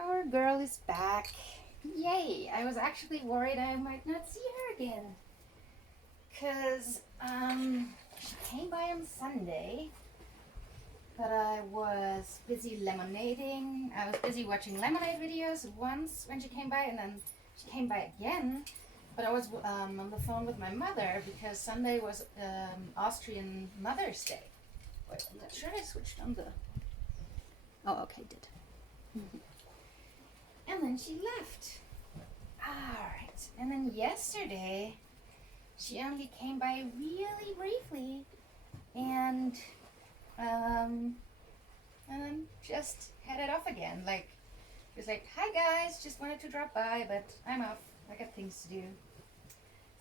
Our girl is back. Yay! I was actually worried I might not see her again. Because, she came by on Sunday, but I was busy lemonading. I was busy watching lemonade videos once when she came by, and then she came by again. But I was on the phone with my mother because Sunday was Austrian Mother's Day. Wait, I'm not sure I switched on the... Oh, okay, did. And then she left. Alright. And then yesterday, she only came by really briefly and then just headed off again. Like, she was like, hi guys, just wanted to drop by, but I'm off. I got things to do.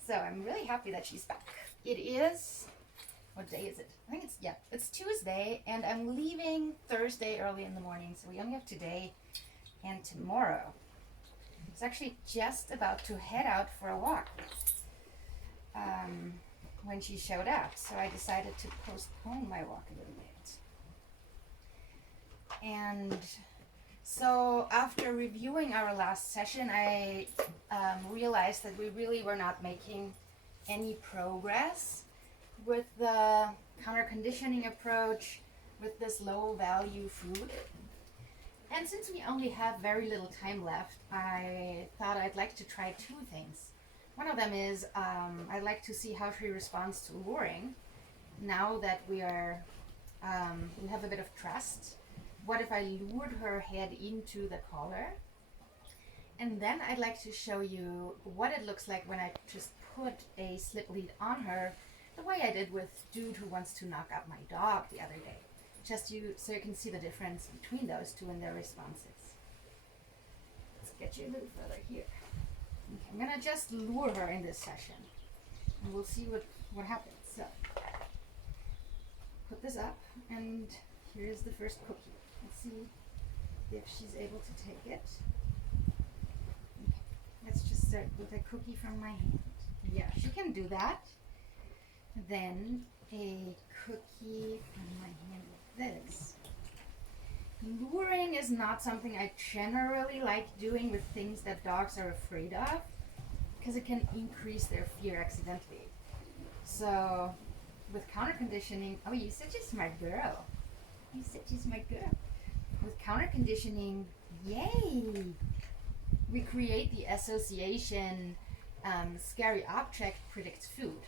So I'm really happy that she's back. It is, what day is it? I think it's Tuesday, and I'm leaving Thursday early in the morning, so we only have today and tomorrow. I was actually just about to head out for a walk when she showed up, so I decided to postpone my walk a little bit. And so after reviewing our last session, I realized that we really were not making any progress with the counter conditioning approach with this low value food. And since we only have very little time left, I thought I'd like to try two things. One of them is I'd like to see how she responds to luring now that we have a bit of trust. What if I lured her head into the collar? And then I'd like to show you what it looks like when I just put a slip lead on her, the way I did with Dude Who Wants to Knock Up My Dog the other day. So you can see the difference between those two and their responses. Let's get you a little further here. Okay, I'm gonna just lure her in this session, and we'll see what happens. So, put this up, and here's the first cookie. Let's see if she's able to take it. Okay, let's just start with a cookie from my hand. Yeah, she can do that. Then a cookie from my hand like this. Luring is not something I generally like doing with things that dogs are afraid of, because it can increase their fear accidentally. So with counter conditioning, oh, you're such a smart girl. You're such a smart girl. With counter conditioning, yay! We create the association, scary object predicts food.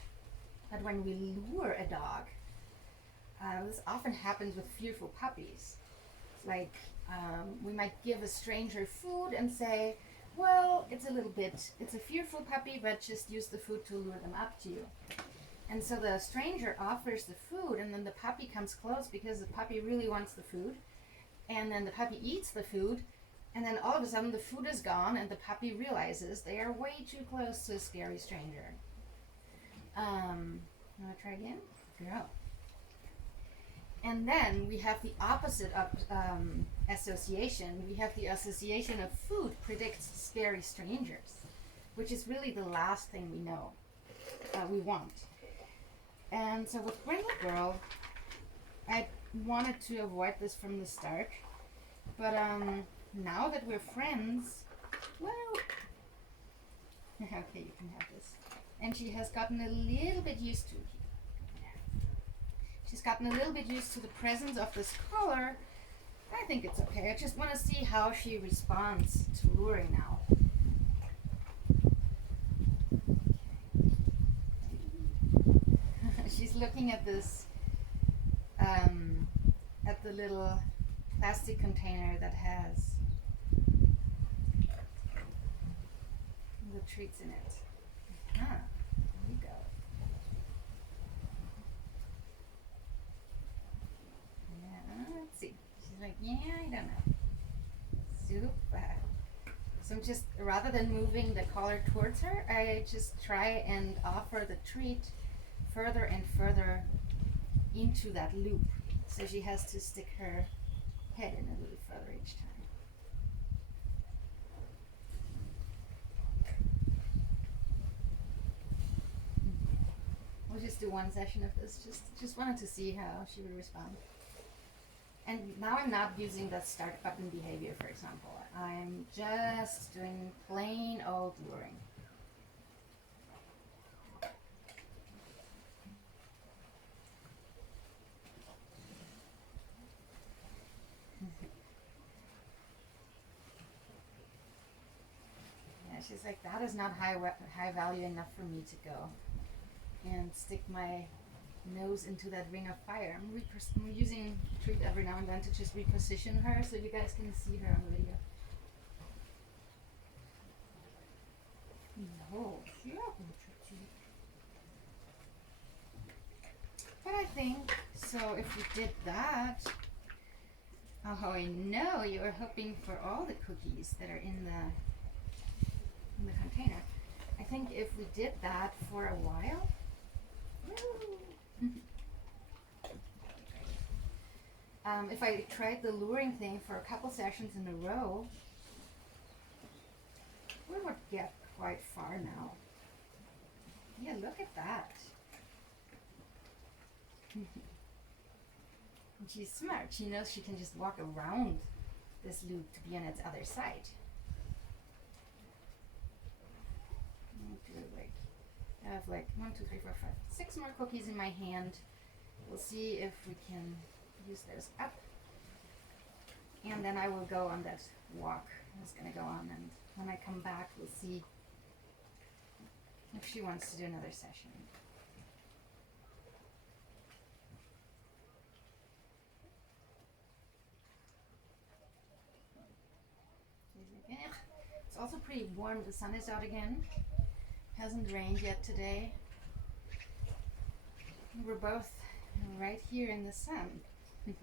But when we lure a dog, this often happens with fearful puppies. Like, we might give a stranger food and say, well, it's a fearful puppy, but just use the food to lure them up to you. And so the stranger offers the food, and then the puppy comes close because the puppy really wants the food. And then the puppy eats the food, and then all of a sudden the food is gone, and the puppy realizes they are way too close to a scary stranger. Want to try again? Go. And then we have the opposite of association. We have the association of food predicts scary strangers, which is really the last thing we know, we want. And so with Brindle Girl, I wanted to avoid this from the start, but now that we're friends, well, okay, you can have this. And she has gotten a little bit used to it. She's gotten a little bit used to the presence of this collar. I think it's okay. I just want to see how she responds to luring now. She's looking at this, at the little plastic container that has the treats in it. There you go. Let's see. She's like, yeah, I don't know. Super. So I'm just, rather than moving the collar towards her, I just try and offer the treat further and further into that loop. So she has to stick her head in a little further each time. We'll just do one session of this. Just wanted to see how she would respond. And now I'm not using the start button behavior, for example. I'm just doing plain old luring. Yeah, she's like, that is not high value enough for me to go and stick my nose into that ring of fire. I'm using treat every now and then to just reposition her so you guys can see her on the video. No, she not treat. But I think so. If we did that, oh, I know you were hoping for all the cookies that are in the container. I think if we did that for a while. If I tried the luring thing for a couple sessions in a row, we would get quite far now. Yeah, look at that. She's smart. She knows she can just walk around this loop to be on its other side. I have like 1, 2, 3, 4, 5, 6 more cookies in my hand. We'll see if we can use those up. And then I will go on that walk. I'm just gonna go on, and when I come back, we'll see if she wants to do another session. It's also pretty warm. The sun is out again. Hasn't rained yet today. We're both right here in the sun. Go.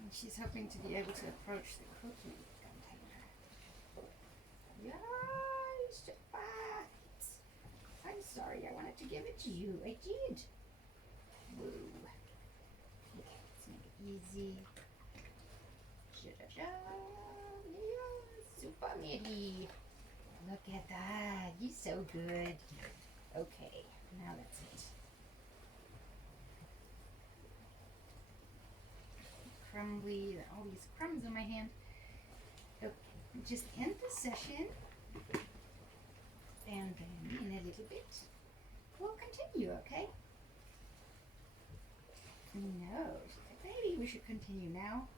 And she's hoping to be able to approach the cookie container. Yes, but I'm sorry, I wanted to give it to you. I did. Woo. Okay, let's make it easy. Ja-ja-ja. Yeah, super midi. Look at that. You're so good. Okay, now that's it. Crumbly, all these crumbs on my hand. Okay, just end the session. And then in a little bit, we'll continue, okay? No, maybe we should continue now.